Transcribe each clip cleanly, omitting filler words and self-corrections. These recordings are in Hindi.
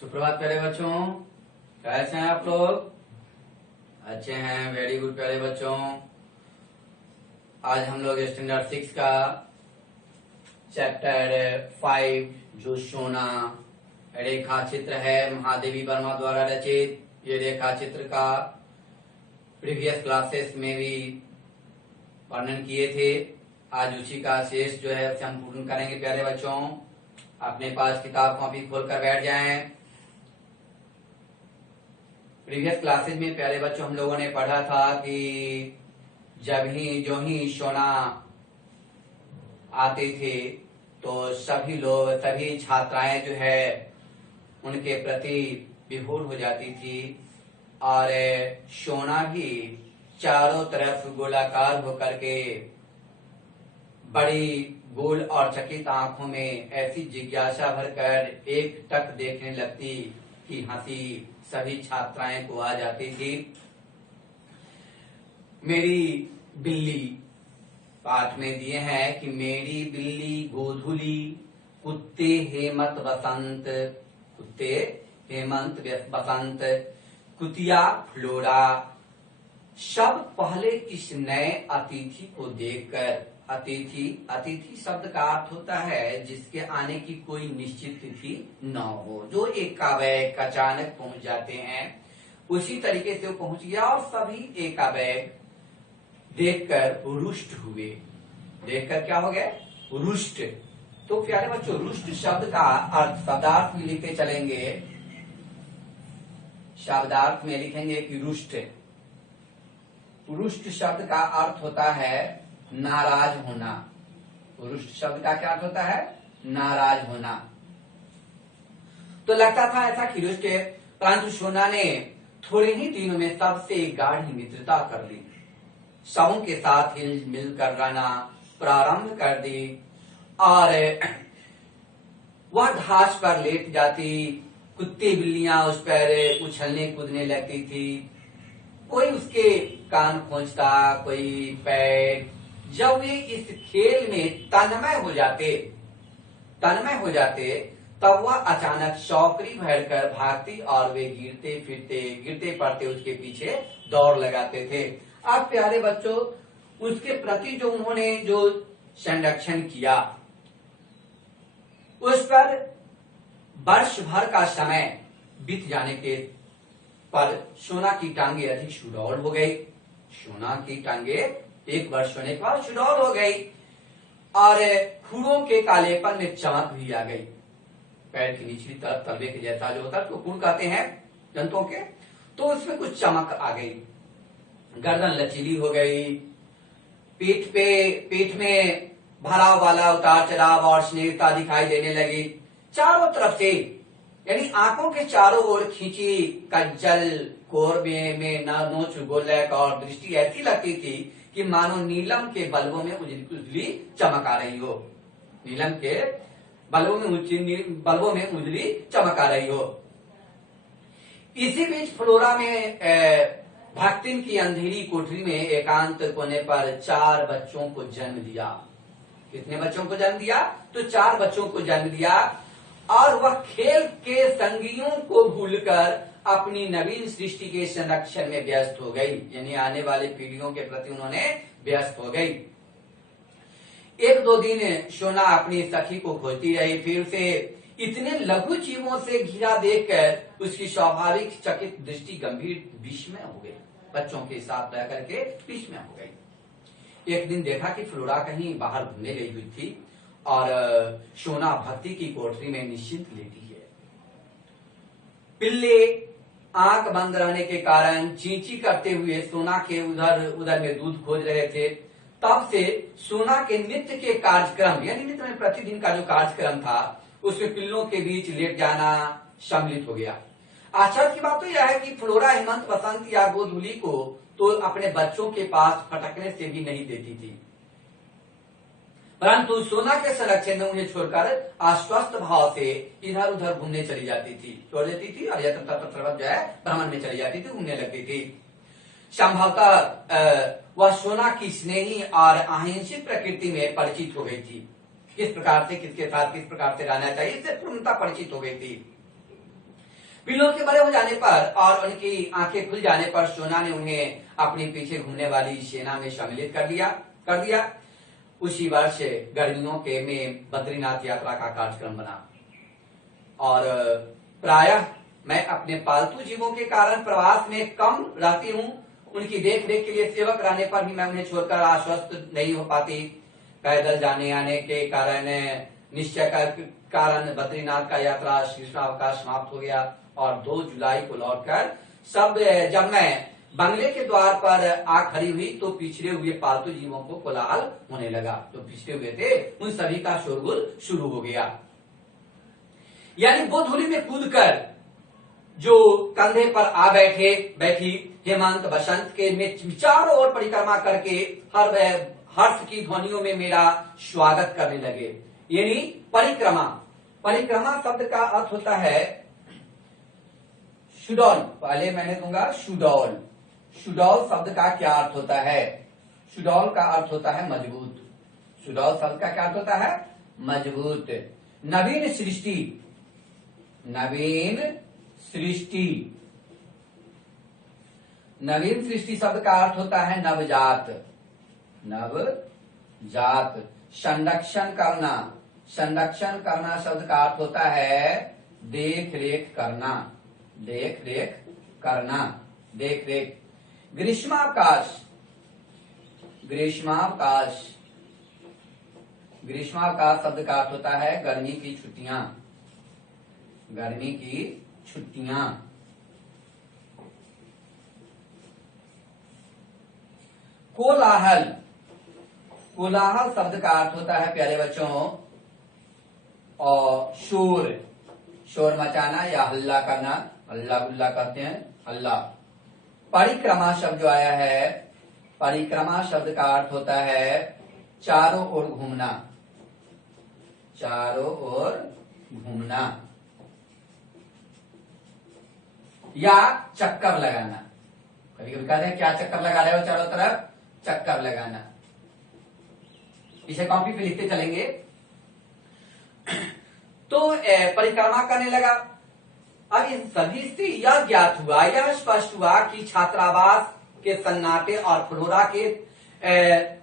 सुप्रभात प्यारे बच्चों, कैसे हैं आप लोग? अच्छे हैं, वेरी गुड प्यारे बच्चों। आज हम लोग स्टैंडर्ड 6 का चैप्टर 5 जो सोना रेखा चित्र है महादेवी वर्मा द्वारा रचित, ये रेखा चित्र का प्रीवियस क्लासेस में भी वर्णन किए थे। आज उसी का शेष जो है उसे हम पूर्ण करेंगे प्यारे बच्चों। अपने पास किताब कॉपी खोलकर बैठ जाएं। प्रीवियस क्लासेस में प्यारे बच्चों हम लोगों ने पढ़ा था कि जो ही सोना आते थे तो सभी छात्राएं जो है उनके प्रति विभोर हो जाती थी और सोना भी चारों तरफ गोलाकार होकर के बड़ी गोल और चकित आंखों में ऐसी जिज्ञासा भरकर एक टक देखने लगती कि हंसी सभी छात्राएं को आ जाती थी। मेरी बिल्ली पाठ में दिए हैं कि मेरी बिल्ली गोधुली कुत्ते हेमंत बसंत कुतिया फ्लोरा सब पहले इस नए अतिथि को देखकर, अतिथि शब्द का अर्थ होता है जिसके आने की कोई निश्चित तिथि न हो, जो एकाएक अचानक पहुंच जाते हैं। उसी तरीके से वो पहुंच गया और सभी एकाएक देखकर रुष्ट हुए। देखकर क्या हो गए? रुष्ट। तो प्यारे बच्चों, रुष्ट शब्द का अर्थ शब्दार्थ में लिखते चलेंगे। शब्दार्थ में लिखेंगे कि रुष्ट। रुष्ट शब्द का अर्थ होता है नाराज होना। रुष्ट शब्द का क्या अर्थ होता है? नाराज होना। तो लगता था ऐसा कि रुष्ट, परंतु सोना ने थोड़े ही दिनों में सबसे गाढ़ी मित्रता कर ली, सबों के साथ हिल मिलकर रहना प्रारंभ कर दी और वह घास पर लेट जाती, कुत्ते बिल्लियां उस पर उछलने कूदने लगती थी, कोई उसके कान खोंचता, कोई पैर। जब वे इस खेल में तन्मय हो जाते तब वह अचानक शौकरी भरकर भागती और वे गिरते पड़ते उसके पीछे दौड़ लगाते थे। अब प्यारे बच्चों, उसके प्रति जो उन्होंने जो संरक्षण किया उस पर वर्ष भर का समय बीत जाने के पर सोना की टांगे अधिक सुडौल हो गई। सोना की टांगे एक वर्ष होने के बाद सुडौल हो गई और खुरों के कालेपन में चमक भी आ गई। पैर की निचली तरफ तलवे के जैसा जो होता है उसको खुर कहते हैं जंतुओं के, तो उसमें कुछ चमक आ गई। गर्दन लचीली हो गई, पीठ में भराव वाला उतार चढ़ाव और स्नेहता दिखाई देने लगी। चारों तरफ से यानी आंखों के चारों ओर खींची कज्जल कोरबे में नोच गोलक और दृष्टि ऐसी लगती थी कि मानो नीलम के बल्बों में उजली चमक आ रही हो। नीलम के बल्बों में उजली चमक आ रही हो। इसी बीच फ्लोरा में भक्तिन की अंधेरी कोठरी में एकांत कोने पर 4 बच्चों को जन्म दिया। कितने बच्चों को जन्म दिया? तो 4 बच्चों को जन्म दिया और वह खेल के संगियों को भूलकर अपनी नवीन सृष्टि के संरक्षण में व्यस्त हो गई, यानी आने वाली पीढ़ियों के प्रति उन्होंने व्यस्त हो गई। 1-2 दिन सोना अपनी सखी को खोजती रही, फिर उसे इतने लघु जीवों से घिरा देखकर उसकी स्वाभाविक चकित दृष्टि गंभीर विस्मय हो गई। बच्चों के साथ रह करके विस्मय हो गई। एक दिन देखा कि फ्लोरा कहीं बाहर घूमने गई हुई थी और सोना भक्ति की कोठरी में निश्चिंत लेटी है। पिल्ले आंख बंद रहने के कारण चींची करते हुए सोना के उधर में दूध खोज रहे थे। तब से सोना के नित्य के कार्यक्रम, यानी नित्य में प्रतिदिन का जो कार्यक्रम था उसमें पिल्लों के बीच लेट जाना सम्मिलित हो गया। आश्चर्य की बात तो यह है कि फ्लोरा हेमंत बसंत या गोधुली को तो अपने बच्चों के पास फटकने से भी नहीं देती थी, परंतु सोना के संरक्षण में उन्हें छोड़कर अस्वस्थ भाव से इधर उधर घूमने चली जाती थी, छोड़ देती थी और जो है भ्रमण में चली जाती थी, घूमने लगती थी। संभवतः वह सोना की स्नेही और अहिंसित प्रकृति में परिचित हो गई थी। किस प्रकार से किसके साथ किस प्रकार से रहना चाहिए इससे पूर्णतः परिचित हो गई थी। पिल्लों के बड़े हो जाने पर और उनकी आंखें खुल जाने पर सोना ने उन्हें अपने पीछे घूमने वाली सेना में सम्मिलित कर दिया। उसी वर्ष गर्मियों के में बद्रीनाथ यात्रा का कार्यक्रम बना और प्रायः मैं अपने पालतू जीवों के कारण प्रवास में कम रहती हूँ। उनकी देख रेख के लिए सेवक रहने पर भी मैं उन्हें छोड़कर आश्वस्त नहीं हो पाती। पैदल जाने आने के कारण निश्चय का कारण बद्रीनाथ का यात्रा शीर्षावकाश समाप्त हो गया और 2 जुलाई को लौटकर जब मैं बंगले के द्वार पर आ खड़ी हुई तो पिछड़े हुए पालतू जीवों को कोलाहल होने लगा। तो पिछड़े हुए थे उन सभी का शोरगुल शुरू हो गया। यानी वो धूलि में कूदकर जो कंधे पर आ बैठी हेमंत बसंत के में चारों ओर परिक्रमा करके हर हर्ष की ध्वनियों में मेरा स्वागत करने लगे। यानी परिक्रमा शब्द का अर्थ होता है शुडौल। पहले मैंने दूंगा शुडौल। शुडौल शब्द का क्या अर्थ होता है? शुडौल का अर्थ होता है मजबूत। शुडौल शब्द का क्या अर्थ होता है? मजबूत। नवीन सृष्टि। नवीन सृष्टि शब्द का अर्थ होता है नवजात। संरक्षण करना शब्द का अर्थ होता है देख रेख करना। ग्रीष्मावकाश शब्द का अर्थ होता है गर्मी की छुट्टियां। कोलाहल शब्द का अर्थ होता है प्यारे बच्चों और शोर मचाना या हल्ला करना। हल्ला गुल्ला कहते हैं, हल्ला। परिक्रमा शब्द जो आया है, परिक्रमा शब्द का अर्थ होता है चारों ओर घूमना या चक्कर लगाना। कभी कभी कहते हैं क्या चक्कर लगा रहे हो चारों तरफ? चक्कर लगाना। इसे कॉपी पे लिखते चलेंगे। तो परिक्रमा करने लगा। अब इन सभी से यह ज्ञात हुआ, यह स्पष्ट हुआ कि छात्रावास के सन्नाटे और फ्लोरा के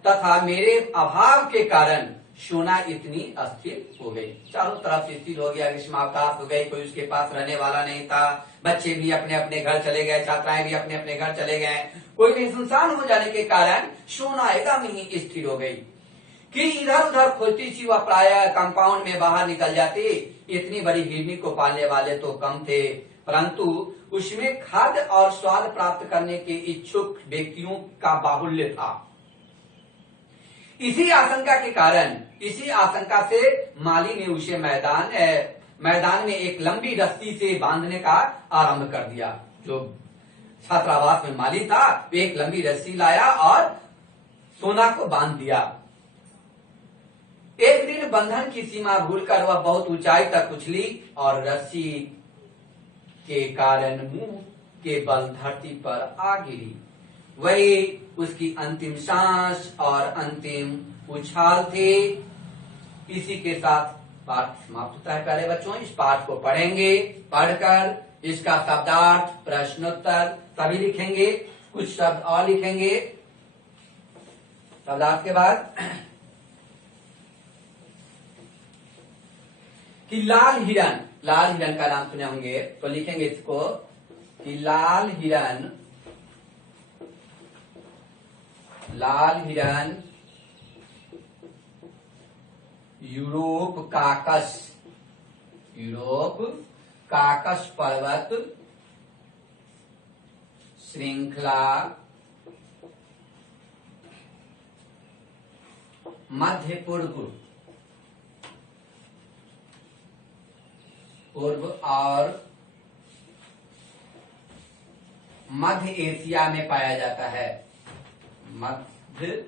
तथा मेरे अभाव के कारण सोना इतनी अस्थिर हो गई। चारों तरफ से स्थिर हो गया, ग्रीष्मावकाश हो गई, कोई उसके पास रहने वाला नहीं था। बच्चे भी अपने अपने घर चले गए, छात्राएं भी अपने अपने घर चले गए। कोई नहीं, सुनसान हो जाने के कारण सोना एकदम ही स्थिर हो गई कि इधर उधर खोजती थी वह प्रायः कंपाउंड में बाहर निकल जाती। इतनी बड़ी हिरनी को पालने वाले तो कम थे, परंतु उसमें खाद्य और स्वाद प्राप्त करने के इच्छुक व्यक्तियों का बाहुल्य था। इसी आशंका से माली ने उसे मैदान में एक लंबी रस्सी से बांधने का आरंभ कर दिया। जो छात्रावास में माली था वो एक लंबी रस्सी लाया और सोना को बांध दिया। एक दिन बंधन की सीमा भूलकर वह बहुत ऊंचाई तक उछली और रस्सी के कारण मुंह के बल धरती पर आ गिरी। वही उसकी अंतिम सांस और अंतिम उछाल थे। इसी के साथ पाठ समाप्त होता है। प्यारे बच्चों, इस पाठ को पढ़ेंगे, पढ़कर इसका शब्दार्थ, प्रश्नोत्तर सभी लिखेंगे, कुछ शब्द और लिखेंगे शब्दार्थ के बाद। कि लाल हिरन का नाम सुने होंगे तो लिखेंगे इसको कि लाल हिरन यूरोप काकस पर्वत श्रृंखला मध्य पूर्व और मध्य एशिया में पाया जाता है। मध्य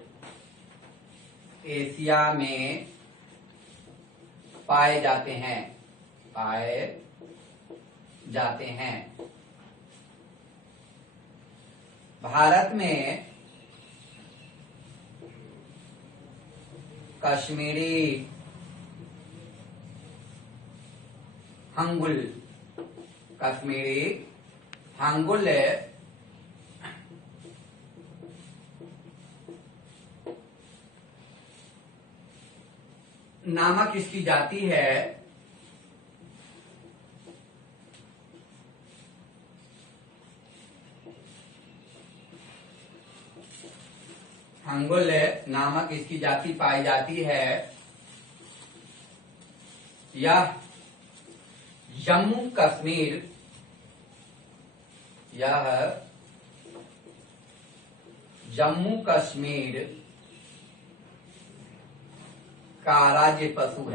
एशिया में पाए जाते हैं। भारत में कश्मीरी हंगुल कश्मीरी हांगुल नामक इसकी जाति है। हांगुल नामक इसकी जाति पाई जाती है। यह जम्मू कश्मीर का राज्य पशु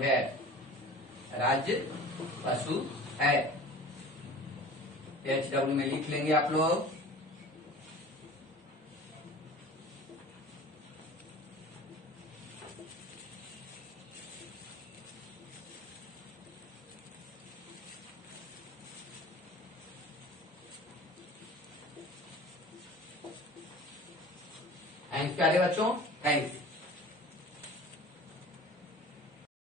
है। राज्य पशु है। HW में लिख लेंगे आप लोग। थैंक्स प्यारे बच्चों, थैंक्स।